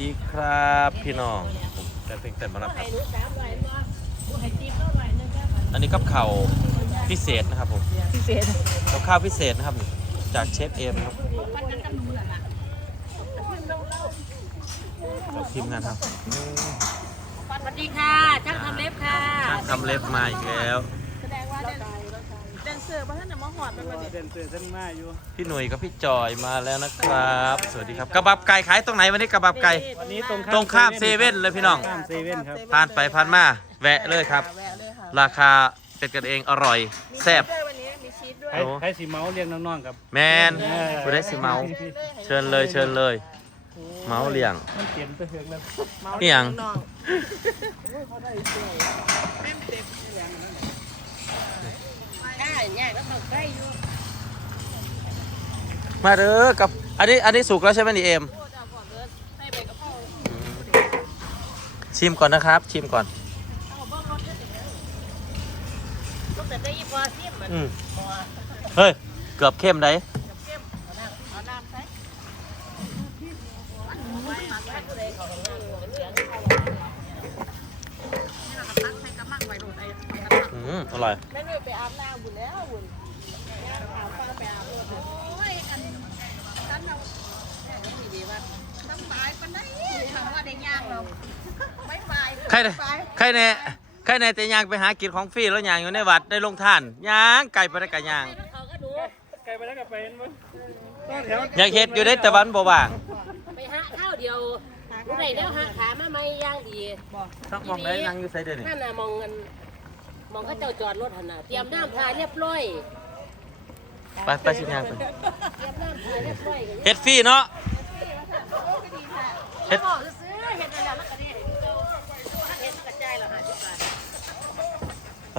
ดีครับพี่น้องผมแต่เพลงแต่มาแล้วครับอันนี้กับข้าวพิเศษนะครับผมพิเศษกับข้าวพิเศษนะครับ จากเชฟเอมครับจากทีมงานครับสวัสดีค่ะช่างทำเล็บค่ะช่างทำเล็บมาอีกแล้วแสดงว่า แดนเซอร์บ้านน่ะมาหอดมันมาดิเดินเสือเส้นมาอยู่ พี่หนุ่ยกับพี่จอยมาแล้วนะครับ สวัสดีครับกระบับไก่ขายตรงไหนวันนี้กระบับไก่ วันนี้ตรงตรงข้ามเซเว่นเลยพี่น้อง ข้ามเซเว่นครับ ผ่านไปผ่านมา แวะเลยครับ แวะเลยค่ะราคาเป็นกันเองอร่อยแซ่บ ด้วยวันนี้มีชีสด้วย ให้ให้สีเมาส์เรียงน้องๆกับ แมนผู้ได้สิเมา เชิญเลยเชิญเลย เมาเลี้ยง มันเปลี่ยนไปเถอะแล้วนี่หยังน้องๆค่ะ ใหญ่แล้วเขาใกล้อยู่มาเด้อกับ อันนี้ อันนี้สุกแล้วใช่ไหมนี่เอมโอ้จะบอกเลยให้ไปกับพ่อชิมก่อนนะครับ ชิมก่อน เอาบ้องรถได้ถึงแล้วต้องแต่ได้ยี่ปอเสียมมันอืมพอเฮ้ย เกือบเข้มได้เข้มเอาน้ำเอาน้ำใส่ไว้หมักไว้ผู้ใดเขาของน้ำหัวเหลืองเอาไว้นี่เราก็ตักใส่กระมังไว้โดนไอ้ไอ้กระมังอืมอร่อยแม่นุ้ยไป อาบน้ำบุญแล้วบุญแม่อาบฟ้าไปอาบรถโอ้ยอันฉันเอาแม่ก็ดีดีว่าน้ำบายปันได้ทำว่าได้ยากเราไม่บายใครเนี่ยใครเนี่ยใครเนี่ยแต่ยางไปหากินของฟรีแล้วยางอยู่ในวัดได้ลงท่านยางไก่ไปได้กับยางเขาก็ดูไกลไปแล้วกับไปเห็นมั้งต้นแถวอยากเฮ็ดอยู่ได้แต่วันบ่ว่างไปหาข้าวเดียวผู้ใดแล้วหาขามาไม่ย่างดีทักมองได้นั่งอยู่ไสเด้อนี่นั่นน่ะมองเงิน มองเขาเจ้าจอดรถหันน่ะเตรียมน้ำทายเรียบร้อยไปไปสิยางไปเตรียมน้ำทายเรียบร้อยกันเฮ็ดฟรีเนาะเฮ็ดบอกซื้อเฮ็ดอะไรแล้วก็ได้เฮ็ดกระจายละห้าสิบบ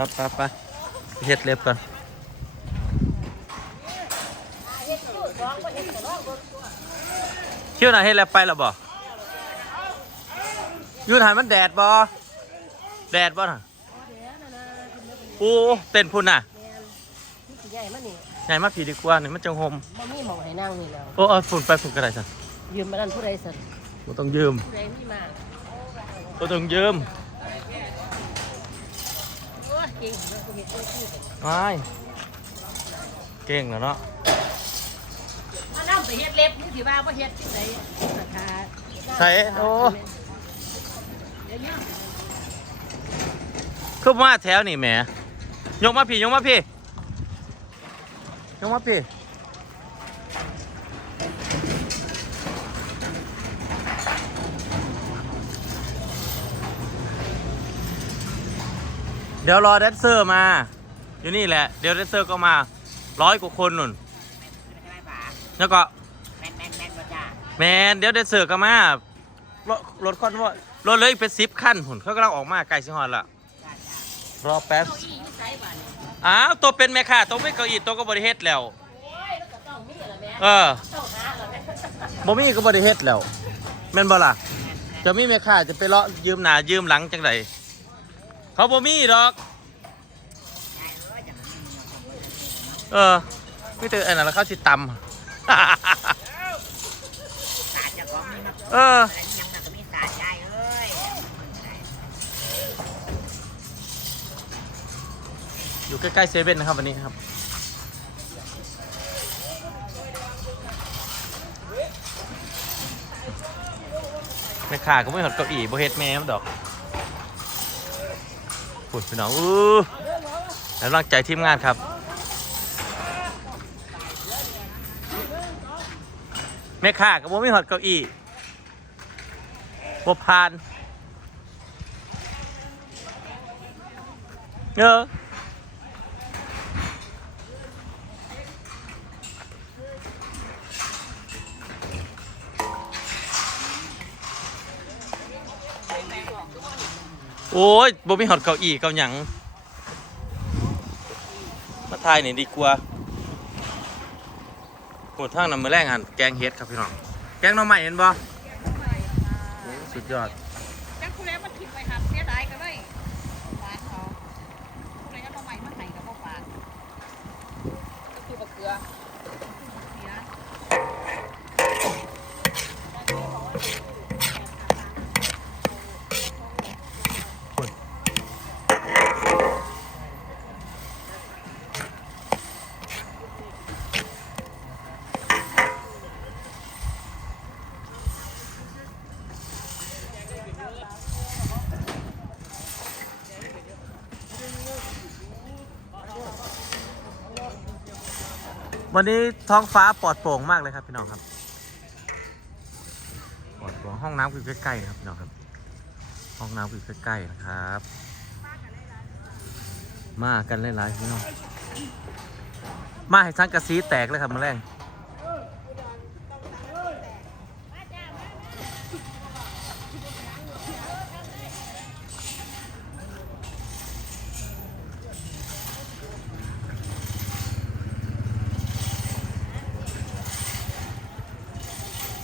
าทไปไปไปเฮ็ดเล็บก่อนเฮ็ดตู้สองก็เฮ็ดแต่ว่าคิวหน่ะเฮ็ดแล้วไปแล้วบ่อยู่ไหนมันแดดบ่แดดบ่น่ะ โอ้เต้นพุ่นน่ะใหญ่มันนี่ใหญ่มากผีดีกว่านี่มันจังหมบ่มีหมองให้นั่งนี่แล้วโอ้เอาฝุ่นไปฝุ่นกระไรสันยืมมาดันผู้ใดสั่นบ่ต้องยืมผู้ใดมีมาบ่ต้องยืมโอ้ยเก่งเนาะกูเฮ็ดได้ชื่อเป็นไม่เก่งแล้วเนาะถ้าน้ำไปเฮ็ดเล็บมึงสิว่าบ่เฮ็ดที่ไหนราคาใส่โอ้เดี๋ยวย่างคือมาแถวนี่แหม ยกมาพี่ยกมาพี่ยกมาพี่เดี๋ยวรอแดนเซอร์มา อยู่นี่แหละ เดี๋ยวแดนเซอร์ก็มาร้อยกว่าคนนุ่นแล้วก็แม่นแม่นแม่นบ่จ้าแมนเดี๋ยวแดนเซอร์ก็มารถรถคอนวอยรถเลยอีกเป็นสิบขั้นหุ่นเขากำลังออกมาไกลสิฮอนละรอแป๊บเก้า อ้าวตัวเป็นแม่ค้าตัวไม่เก้าอี้ตัวก็บริเฮ็ดแล้ว เออต้อม่บ่มีก็บริเฮ็ดแล้วแม่นบ่ล่ะจะมีแม่ค้าจะไปเลาะยืมหนายืมหลังจังไดเขาบ่มีดอก เออไมีแต่อันนั้นแล้วเขาสิตำศาสตร์จะของนี่นะเออ อยู่ใกล้ๆเซเว่นนะครับวันนี้ครับ แม่ค้าก็ไม่หดเก้าอี้บ่เฮ็ดแม่มดอกพูดพี่น้องอู้แล้วกำลังใจทีมงานครับ แม่ค้าก็บ่มีหดเก้าอี้บ่ผ่านเออ โอ้ยบ่มีหอดเก้าอี้เก้าหยังมาทายนี่ดีกว่าโหดทางนำมือแรงอันแกงเฮ็ดครับพี่น้อง แกงหน่อไม้เห็นบ่สุดยอด จักผู้ใดมันคิดไปครับเสียดายก็เลยฝานเขาผู้ใดเอามาใหม่มาให้กับบ่ฝานก็คือบักเกลือเสีย วันนี้ท้องฟ้าปลอดโปร่งมากเลยครับพี่น้องครับปลอดโปร่งห้องน้ำอยู่ใกล้ๆครับพี่น้องครับ ห้องน้ำอยู่ใกล้ๆนะครับ มากันหลายๆพี่น้องมาให้สังกะสีแตกเลยครับมาแรง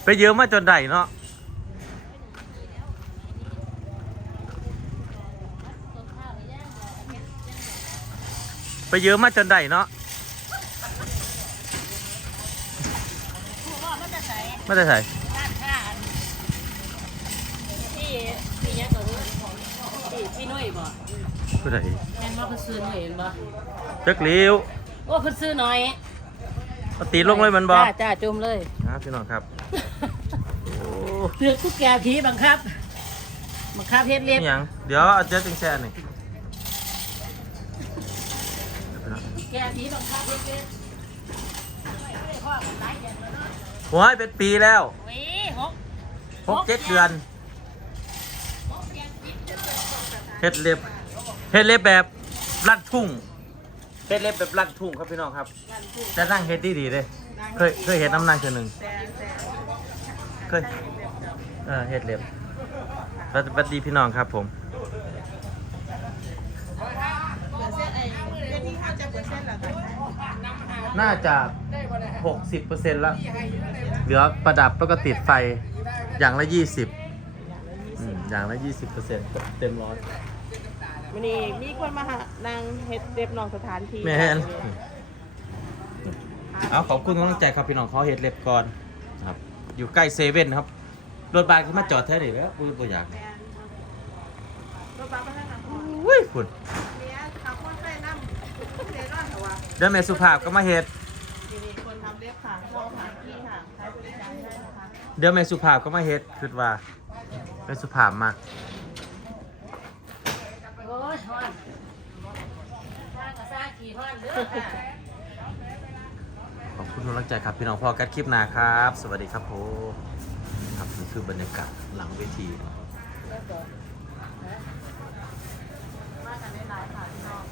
ไปเยอะมาจนได้เนาะไปเยอะมาจนได้เนาะผู้ว่ามันจะใส่ไม่ได้ใส่ร้านค้าอันที่ที่ยังก็รู้ที่พี่นุ้ยบ่ผู้ใดแม่นว่าเพิ่นซื้อหน่อยเห็นบ่จักลิ้วโอ้เพิ่นซื้อหน่อย เอาตีลงเลยมันบอจ้าจ้าจุ่มเลยครับพี่น้องครับโอ้เลือกทุกแกผีบังคับ บังคับเฮ็ดเล็บนี่หยังเดี๋ยวเอาเจ๊จิงแช่หนึ่งแกผีบังคับเฮ็ดเล็บไม่ได้พ่อกันหลายเดือนแล้วเนาะโอ้ยเป็นปีแล้วโอ้ยหกหกเจ็ดเดือนหกเดือนปิดเฮ็ดเล็บเฮ็ดเล็บแบบลัดทุ่ง เฮ็ดเล็บแบบลัดทุ่งครับพี่น้องครับจะนั่งเฮ็ดดีดีๆเลยเคยเคยเห็นน้ำนางเชือหนึ่งเคยเออเฮ็ดเล็บสวัสสวัสดีพี่น้องครับผม น่าจะ 60%แล้ว เหลือประดับแล้วก็ติดไฟอย่างละ 20อืมอย่างละ 20%เต็มร้อย วันนี้มีคนมาหานางเฮ็ดเรียบนอกสถานที่แม่น เอาขอบคุณกำลังใจครับพี่น้องขาเฮ็ดเล็บก่อนครับ อยู่ใกล้เซเว่นครับ รถบัสมาจอดแท้ดิแล้วกูบ่อย่ากรถบัสมาทางนั้นอุ้ยคุณเมียขับร์ไซค์นเดรอนเหรอวะเดี๋ยวแม่สุภาพก็มาเฮ็ดทีนี้คนทำเล็บค่ะเราหาที่ค่ะใช้บริการได้นะคะ เดี๋ยวแม่สุภาพก็มาเฮ็ดคิดว่าแม่สุภาพมา โอ้ยฮ้อนสร้างก็สร้าง ขี่ฮ้อนเด้อค่ะขอบคุณกำลังใจครับ พี่น้องพอกัดคลิปหนาครับ สวัสดีครับผมครับนี่คือบรรยากาศหลังเวที แล้วก็